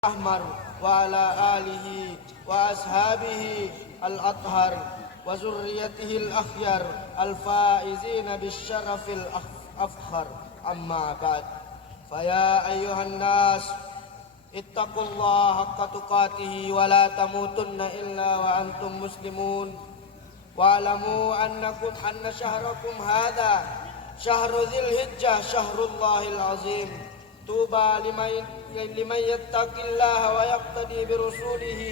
أحمر وعلى آله وأصحابه الأطهر وذريته الأخيار الفائزين بالشرف الأفخر. أما بعد، فيا أيها الناس اتقوا الله حق تقاته ولا تموتن إلا وأنتم مسلمون، واعلموا أن شهركم هذا شهر ذي الحجة شهر الله العظيم. طوبى لمن يتقي الله ويقتدي برسوله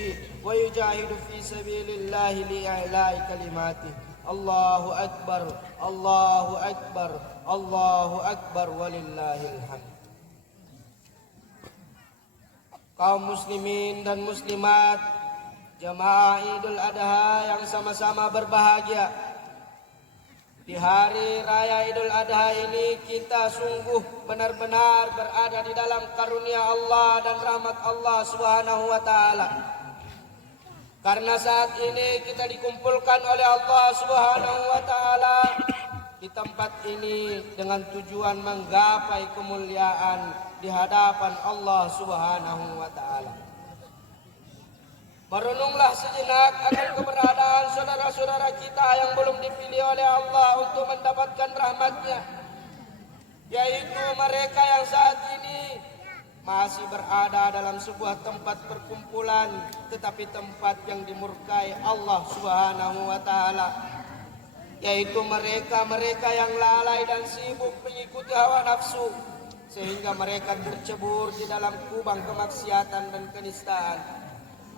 ويجاهد في سبيل الله لإعلاء كلماته. الله أكبر الله أكبر الله أكبر walillahil hamd. Kaum muslimin dan muslimat, jamaah Idul Adha yang sama-sama berbahagia, di hari raya Idul Adha ini kita sungguh benar-benar berada di dalam karunia Allah dan rahmat Allah Subhanahu wa taala. Karena saat ini kita dikumpulkan oleh Allah Subhanahu wa taala di tempat ini dengan tujuan menggapai kemuliaan di hadapan Allah Subhanahu wa taala. Merenunglah sejenak akan keberadaan saudara-saudara kita yang belum dipilih oleh Allah untuk mendapatkan rahmat-Nya, yaitu mereka yang saat ini masih berada dalam sebuah tempat perkumpulan, tetapi tempat yang dimurkai Allah Subhanahu wa taala, yaitu mereka yang lalai dan sibuk mengikuti hawa nafsu, sehingga mereka tercebur di dalam kubang kemaksiatan dan kenistaan.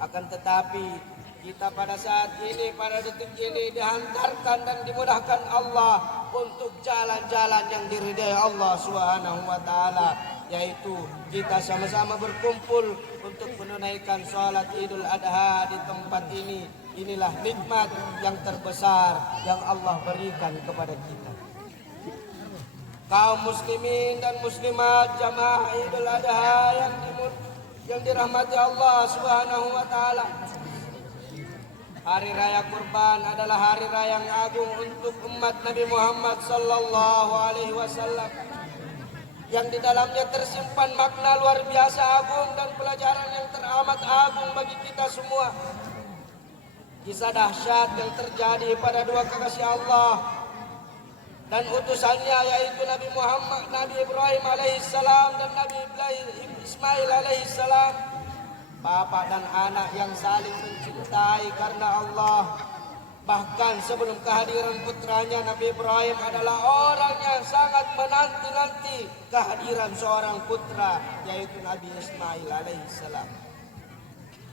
Akan tetapi kita pada saat ini, pada detik ini dihantarkan dan dimudahkan Allah untuk jalan-jalan yang diridai Allah Subhanahu wa taala, yaitu kita sama-sama berkumpul untuk menunaikan salat Idul Adha di tempat ini. Inilah nikmat yang terbesar yang Allah berikan kepada kita. Kaum muslimin dan muslimat, jamaah Idul Adha yang dirahmati Allah Subhanahu wa taala. Hari raya Kurban adalah hari raya yang agung untuk umat Nabi Muhammad sallallahu alaihi wasallam, yang di dalamnya tersimpan makna luar biasa agung dan pelajaran yang teramat agung bagi kita semua. Kisah dahsyat yang terjadi pada dua kekasih Allah dan utusannya, yaitu Nabi Muhammad, Nabi Ibrahim alaihissalam dan Nabi Ismail alaihissalam, bapak dan anak yang saling mencintai karena Allah. Bahkan sebelum kehadiran putranya, Nabi Ibrahim adalah orang yang sangat menanti-nanti kehadiran seorang putra, yaitu Nabi Ismail alaihissalam.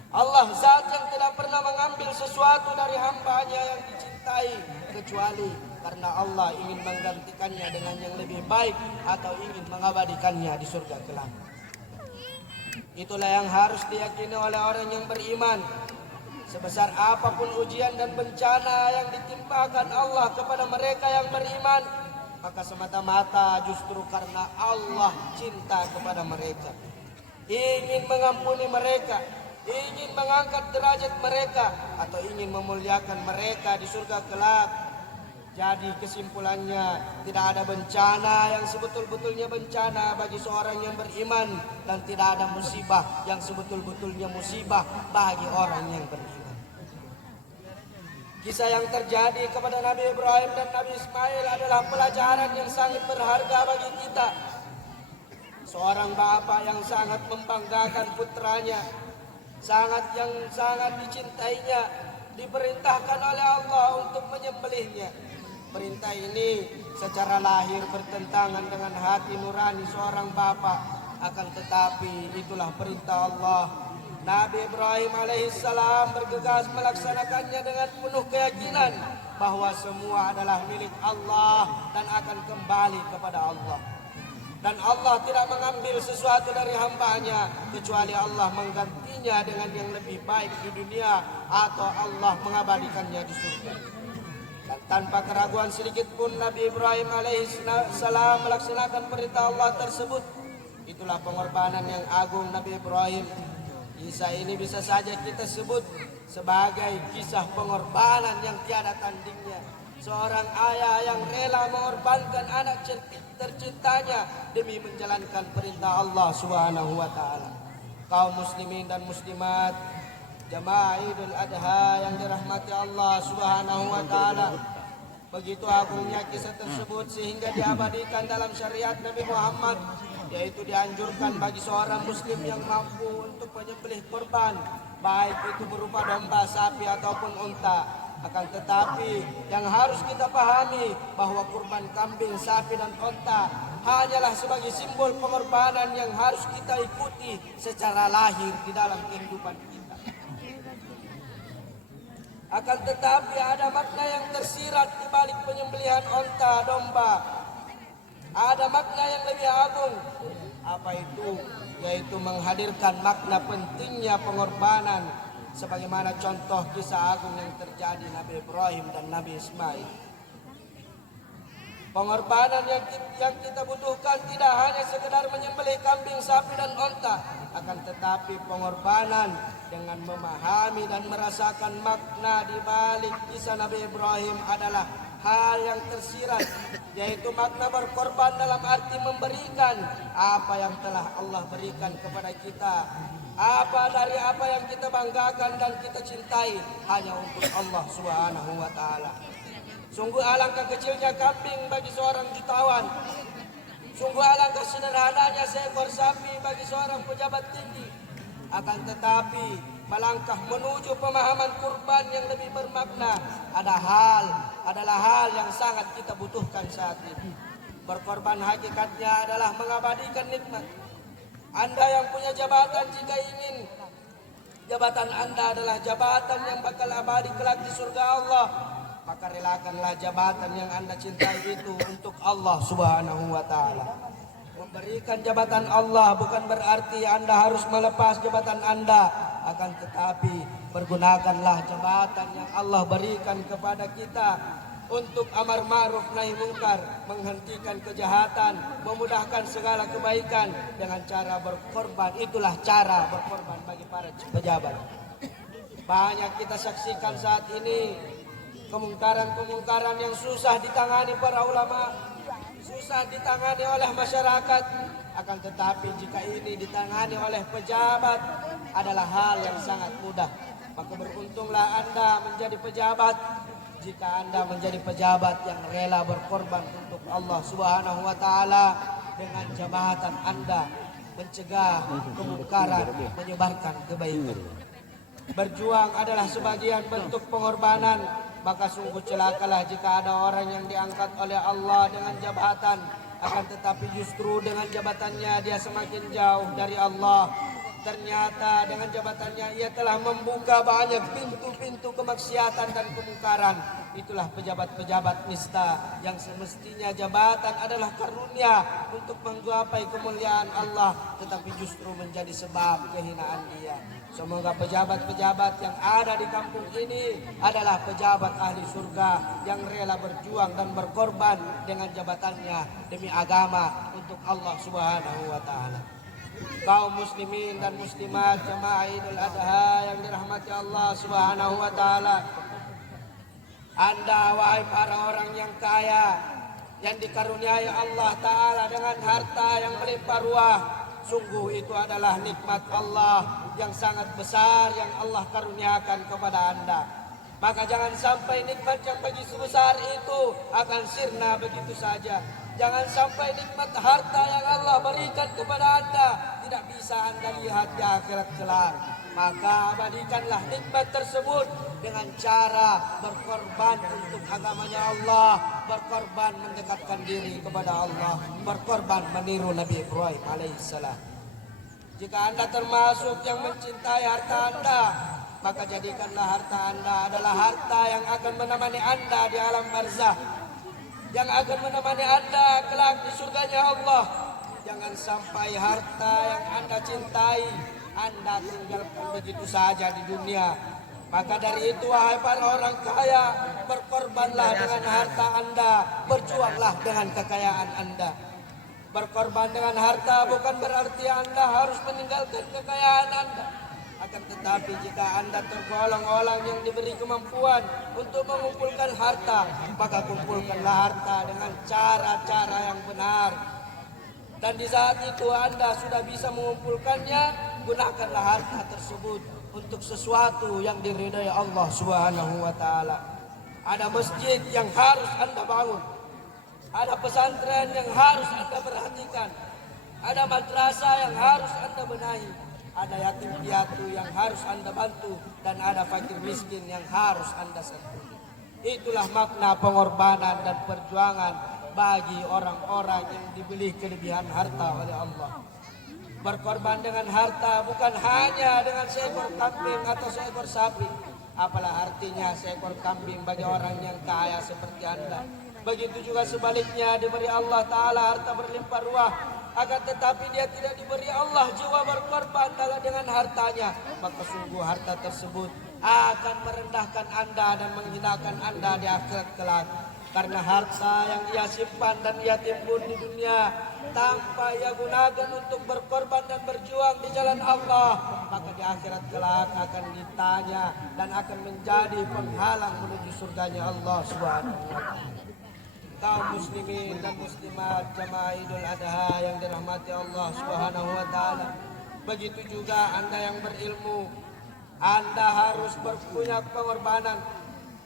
Allah zat yang tidak pernah mengambil sesuatu dari hambanya yang dicintai, kecuali karena Allah ingin menggantikannya dengan yang lebih baik atau ingin mengabadikannya di surga kelak. Itulah yang harus diyakini oleh orang yang beriman. Sebesar apapun ujian dan bencana yang ditimpakan Allah kepada mereka yang beriman, maka semata-mata justru karena Allah cinta kepada mereka, ingin mengampuni mereka, ingin mengangkat derajat mereka, atau ingin memuliakan mereka di surga kelak. Jadi kesimpulannya, tidak ada bencana yang sebetul-betulnya bencana bagi seorang yang beriman, dan tidak ada musibah yang sebetul-betulnya musibah bagi orang yang beriman. Kisah yang terjadi kepada Nabi Ibrahim dan Nabi Ismail adalah pelajaran yang sangat berharga bagi kita. Seorang bapak yang sangat membanggakan putranya, yang sangat dicintainya, diperintahkan oleh Allah untuk menyembelihnya. Perintah ini secara lahir bertentangan dengan hati nurani seorang bapak, akan tetapi itulah perintah Allah. Nabi Ibrahim alaihissalam bergegas melaksanakannya dengan penuh keyakinan bahwa semua adalah milik Allah dan akan kembali kepada Allah. Dan Allah tidak mengambil sesuatu dari hambanya kecuali Allah menggantinya dengan yang lebih baik di dunia, atau Allah mengabadikannya di surga. Dan tanpa keraguan sedikit pun Nabi Ibrahim alaihissalam melaksanakan perintah Allah tersebut. Itulah pengorbanan yang agung Nabi Ibrahim. Kisah ini bisa saja kita sebut sebagai kisah pengorbanan yang tiada tandingnya. Seorang ayah yang rela mengorbankan anak tercintanya demi menjalankan perintah Allah Subhanahu wa taala. kaum muslimin dan muslimat, jamaah Idul Adha yang dirahmati Allah Subhanahu wa taala. Begitu agungnya kisah tersebut sehingga diabadikan dalam syariat Nabi Muhammad, yaitu dianjurkan bagi seorang muslim yang mampu untuk menyembelih kurban, baik itu berupa domba, sapi ataupun unta. Akan tetapi yang harus kita pahami bahwa kurban kambing, sapi dan unta hanyalah sebagai simbol pengorbanan yang harus kita ikuti secara lahir di dalam kehidupan kita. Akan tetapi ada makna yang tersirat di balik penyembelihan unta, domba. Ada makna yang lebih agung. Apa itu? Yaitu menghadirkan makna pentingnya pengorbanan, sebagaimana contoh kisah agung yang terjadi Nabi Ibrahim dan Nabi Ismail. Pengorbanan yang kita butuhkan tidak hanya sekedar menyembelih kambing, sapi dan unta, akan tetapi pengorbanan dengan memahami dan merasakan makna di balik kisah Nabi Ibrahim adalah hal yang tersirat, yaitu makna berkorban dalam arti memberikan apa yang telah Allah berikan kepada kita. Apa dari apa yang kita banggakan dan kita cintai hanya untuk Allah Subhanahu wa taala. Sungguh alangkah kecilnya kambing bagi seorang jutawan. Sungguh alangkah sederhananya seekor sapi bagi seorang pejabat tinggi. Akan tetapi melangkah menuju pemahaman kurban yang lebih bermakna adalah hal yang sangat kita butuhkan saat ini. Berkorban hakikatnya adalah mengabadikan nikmat. Anda yang punya jabatan, jika ingin jabatan Anda adalah jabatan yang bakal abadi kelak di surga Allah, maka relakanlah jabatan yang Anda cintai itu untuk Allah Subhanahu wa taala. Memberikan jabatan Allah bukan berarti Anda harus melepas jabatan Anda, akan tetapi pergunakanlah jabatan yang Allah berikan kepada kita untuk amar ma'ruf nahi mungkar, menghentikan kejahatan, memudahkan segala kebaikan dengan cara berkorban. Itulah cara berkorban bagi para pejabat. Banyak kita saksikan saat ini kemungkaran-kemungkaran yang susah ditangani para ulama, susah ditangani oleh masyarakat. Akan tetapi jika ini ditangani oleh pejabat adalah hal yang sangat mudah. Maka beruntunglah Anda menjadi pejabat jika Anda menjadi pejabat yang rela berkorban untuk Allah Subhanahu wa taala dengan jabatan Anda, mencegah kemungkaran, menyebarkan kebaikan. Berjuang adalah sebagian bentuk pengorbanan, maka sungguh celakalah jika ada orang yang diangkat oleh Allah dengan jabatan, akan tetapi justru dengan jabatannya dia semakin jauh dari Allah. Ternyata dengan jabatannya ia telah membuka banyak pintu-pintu kemaksiatan dan kemungkaran. Itulah pejabat-pejabat nista yang semestinya jabatan adalah karunia untuk menggapai kemuliaan Allah, tetapi justru menjadi sebab kehinaan dia. Semoga pejabat-pejabat yang ada di kampung ini adalah pejabat ahli surga yang rela berjuang dan berkorban dengan jabatannya demi agama untuk Allah Subhanahu wa taala. Kaum muslimin dan muslimat jamaah Idul Adha yang dirahmati Allah Subhanahu wa taala. Anda wahai para orang yang kaya yang dikaruniai Allah taala dengan harta yang melimpah ruah, sungguh itu adalah nikmat Allah yang sangat besar yang Allah karuniakan kepada Anda. Maka jangan sampai nikmat yang begitu besar itu akan sirna begitu saja. Jangan sampai nikmat harta yang Allah berikan kepada Anda tidak bisa Anda lihat di akhirat kelak. Maka abadikanlah nikmat tersebut dengan cara berkorban untuk agamanya Allah, berkorban mendekatkan diri kepada Allah, berkorban meniru Nabi Ibrahim alaihissalam. Jika Anda termasuk yang mencintai harta Anda, maka jadikanlah harta Anda adalah harta yang akan menemani Anda di alam barzah, yang akan menemani Anda kelak di surganya Allah. Jangan sampai harta yang Anda cintai Anda tinggalkan begitu saja di dunia. Maka dari itu wahai para orang kaya, berkorbanlah dengan harta Anda, berjuanglah dengan kekayaan Anda. Berkorban dengan harta bukan berarti Anda harus meninggalkan kekayaan Anda. Akan tetapi jika Anda tergolong orang yang diberi kemampuan untuk mengumpulkan harta, maka kumpulkanlah harta dengan cara-cara yang benar. Dan di saat itu Anda sudah bisa mengumpulkannya, gunakanlah harta tersebut untuk sesuatu yang diridhai Allah Subhanahu wa taala. Ada masjid yang harus Anda bangun. Ada pesantren yang harus Anda perhatikan. Ada madrasah yang harus Anda benahi. Ada yatim piatu yang harus Anda bantu. Dan ada fakir miskin yang harus Anda sentuh. Itulah makna pengorbanan dan perjuangan bagi orang-orang yang diberi kelebihan harta oleh Allah. Berkorban dengan harta bukan hanya dengan seekor kambing atau seekor sapi. Apalah artinya seekor kambing bagi orang yang kaya seperti Anda. Begitu juga sebaliknya, diberi Allah Ta'ala harta berlimpah ruah, akan tetapi dia tidak diberi Allah jiwa berkorban dengan hartanya. Maka sungguh harta tersebut akan merendahkan Anda dan menghinakan Anda di akhirat kelak. Karena harta yang ia simpan dan ia timbun di dunia tanpa ia gunakan untuk berkorban dan berjuang di jalan Allah, maka di akhirat kelak akan ditanya dan akan menjadi penghalang menuju surganya Allah Subhanahu wa taala. Kaum muslimin dan muslimat jamaah Idul Adha yang dirahmati Allah Subhanahu wa taala. Begitu juga Anda yang berilmu, Anda harus punya pengorbanan.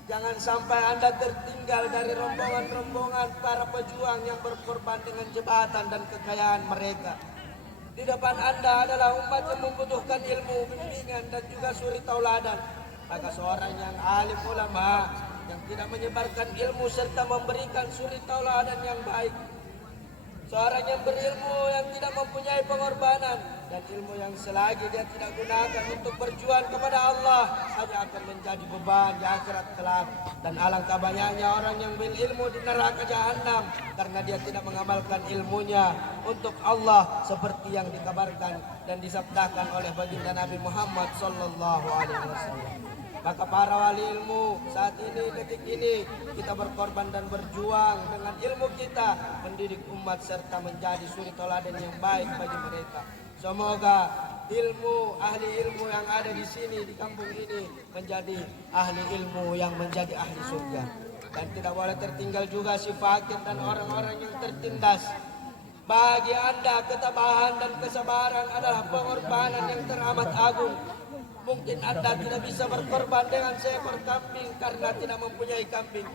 Jangan sampai Anda tertinggal dari rombongan-rombongan para pejuang yang berkorban dengan jabatan dan kekayaan mereka. Di depan Anda adalah umat yang membutuhkan ilmu, bimbingan dan juga suri tauladan. Maka seorang yang alim ulama yang tidak menyebarkan ilmu serta memberikan suri tauladan yang baik. Seorang yang berilmu yang tidak mempunyai pengorbanan dan ilmu yang selagi dia tidak gunakan untuk berjuang kepada Allah hanya akan menjadi beban di akhirat kelak. Dan alangkah banyaknya orang yang berilmu di neraka jahanam karena dia tidak mengamalkan ilmunya untuk Allah seperti yang dikabarkan dan disabdakan oleh baginda Nabi Muhammad sallallahu alaihi wasallam. Maka para wali ilmu saat ini, detik ini kita berkorban dan berjuang dengan ilmu kita mendidik umat serta menjadi suri tauladan yang baik bagi mereka. Semoga ahli ilmu yang ada di sini di kampung ini menjadi ahli ilmu yang menjadi ahli surga. Dan tidak boleh tertinggal juga si fakir dan orang-orang yang tertindas. Bagi Anda ketabahan dan kesabaran adalah pengorbanan yang teramat agung. Mungkin Anda tidak bisa berkorban dengan seekor kambing karena tidak mempunyai kambing.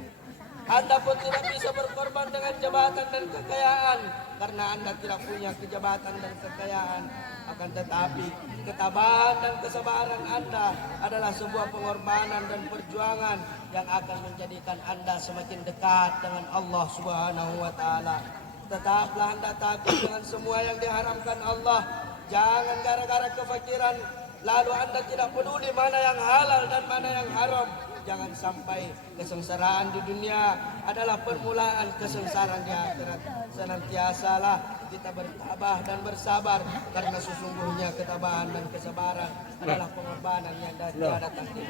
Anda pun tidak bisa berkorban dengan jabatan dan kekayaan karena Anda tidak punya kejabatan dan kekayaan. Akan tetapi ketabahan dan kesabaran Anda adalah sebuah pengorbanan dan perjuangan yang akan menjadikan Anda semakin dekat dengan Allah Subhanahu wa taala. Tetaplah Anda takut dengan semua yang diharamkan Allah. Jangan gara-gara kefakiran lalu Anda tidak peduli mana yang halal dan mana yang haram. Jangan sampai kesengsaraan di dunia adalah permulaan kesengsaraan di akhirat. Senantiasalah kita bertabah dan bersabar karena sesungguhnya ketabahan dan kesabaran adalah pengorbanan yang tiada tanding.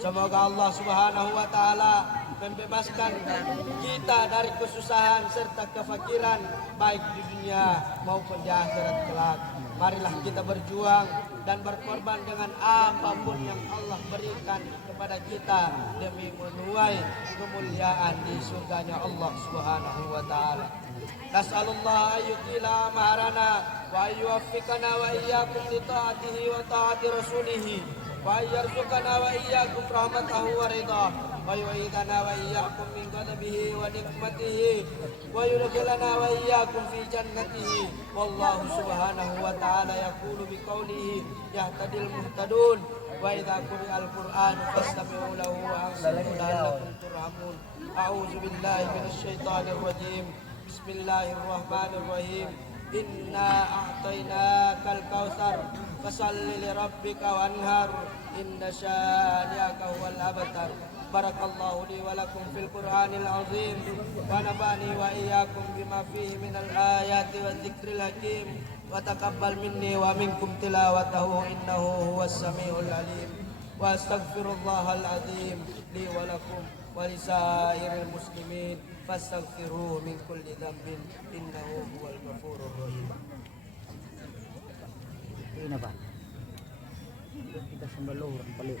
Semoga Allah Subhanahu wa taala membebaskan kita dari kesusahan serta kefakiran baik di dunia maupun di akhirat kelak. Marilah kita berjuang dan berkorban dengan apapun yang Allah berikan kepada kita demi menuai kemuliaan di surganya Allah Subhanahu wa taala. Nas'alullah ayyukila ma'arana wa ayyuwaffiqana wa iyyakum li ta'atihi wa ta'ati rasulih wa ayyarzuqana wa iyyakum rahmatahu wa ridha wa yu'idana wa iyyakum min ghadabihi wa nikmatihi wa yudkhilana wa iyyakum fi jannatihi. Wallahu subhanahu wa ta'ala yaqulu biqaulihi yahtadil muhtadun wa idza quri'al qur'anu fastami'u lahu wa ansitu la'allakum turhamun. A'udzu billahi minasy syaithanir rajim. Bismillahirrahmanirrahim. Inna a'tainakal kautsar fasalli li rabbika wanhar inna syani'aka huwal abtar. Barakallahu li wa lakum fil Qur'anil azim wa nafa'ani wa iyyakum bima fihi minal ayati wa dzikril hakim wa taqabbal minni wa minkum tilawatahu innahu huwas samiul alim. Wa astaghfirullahal azim li wa lakum wa lisairil muslimin fastaghfiruhu min kulli dhanbin innahu huwal ghafurur rahim. Ini Pak. Kita sembah orang paling.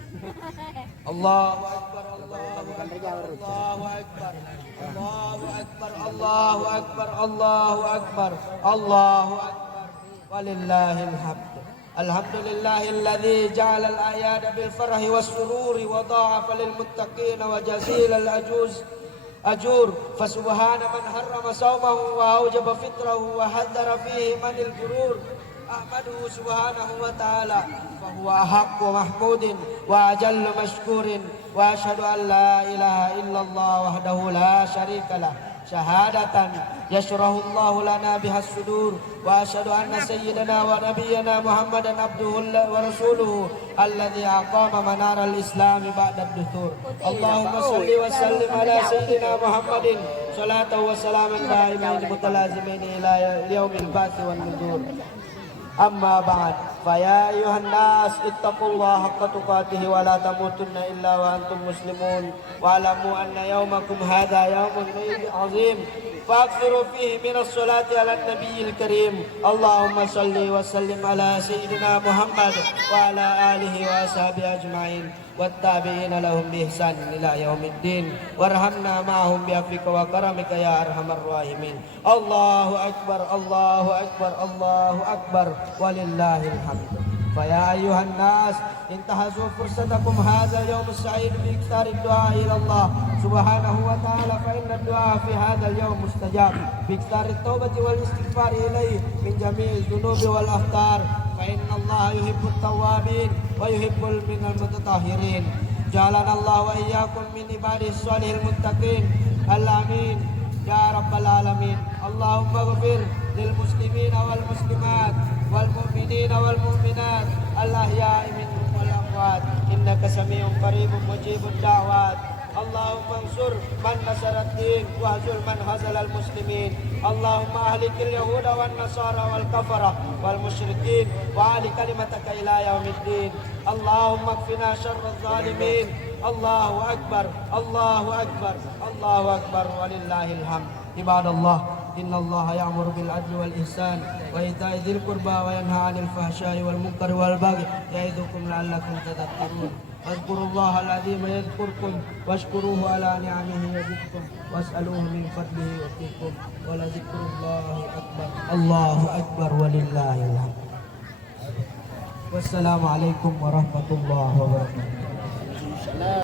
Allahu akbar, Allahu akbar, Allahu akbar, Allahu akbar, Allahu akbar, Allahu akbar, Allahu akbar, walillahil hamd. الحمد لله الذي جعل الأعياد بالفرح والسرور وضاعف للمتقين وجزيل أجور فسبحان من حرم صومه وأوجب فطره وحذر فيه من الغرور أحمده سبحانه وتعالى فهو أحق محمود وأجل مشكور وأشهد أن لا إله إلا الله وحده لا شريك له شهادة يشرح الله لنا بها الصدور وأشهد أن سيدنا ونبينا محمدا عبده ورسوله الذي أقام منار الإسلام بعد الدثور اللهم صل وسلم على سيدنا محمد صلاة وسلاما دائمين متلازمين إلى يوم البعث والنذور أما بعد فيا أيها الناس اتقوا الله حق تقاته ولا تموتن إلا وأنتم مسلمون واعلموا أن يومكم هذا يوم عظيم فأكثروا فيه من الصلاة على النبي الكريم اللهم صل وسلم على سيدنا محمد وعلى آله وأصحابه أجمعين والتابعين لهم بإحسان إلى يوم الدين وارحمنا معهم بعفوك وكرمك يا أرحم الراحمين الله أكبر الله أكبر الله أكبر ولله الحمد فيا أيها الناس انتهزوا فرصتكم هذا اليوم السعيد بإكثار الدعاء إلى الله سبحانه وتعالى فإن الدعاء في هذا اليوم مستجاب بإكثار التوبة والاستغفار إليه من جميع الذنوب والأخطار فإن الله يحب التوابين ويحب من المتطهرين جعلنا الله وإياكم من عباده الصالحين المتقين الآمين يا رب العالمين اللهم اغفر للمسلمين والمسلمات والمؤمنين والمؤمنات الأحياء منهم والأموات إنك سميع قريب مجيب الدعوات اللهم انصر من نصر الدين واهزل من هزل المسلمين اللهم أهلك اليهود والنصارى والكفرة والمشركين وأعل كلمتك إلى يوم الدين اللهم اكفنا شر الظالمين الله أكبر الله أكبر الله أكبر ولله الحمد عباد الله إن الله يأمر بالعدل والإحسان وإيتاء ذي القربى وينهى عن الفحشاء والمنكر والبغي يعظكم لعلكم تذكرون اذكروا الله العظيم يذكركم واشكروه على نعمه يزدكم واسألوه من فضله يؤتكم ولذكر الله أكبر الله أكبر ولله الحمد والسلام عليكم ورحمة الله وبركاته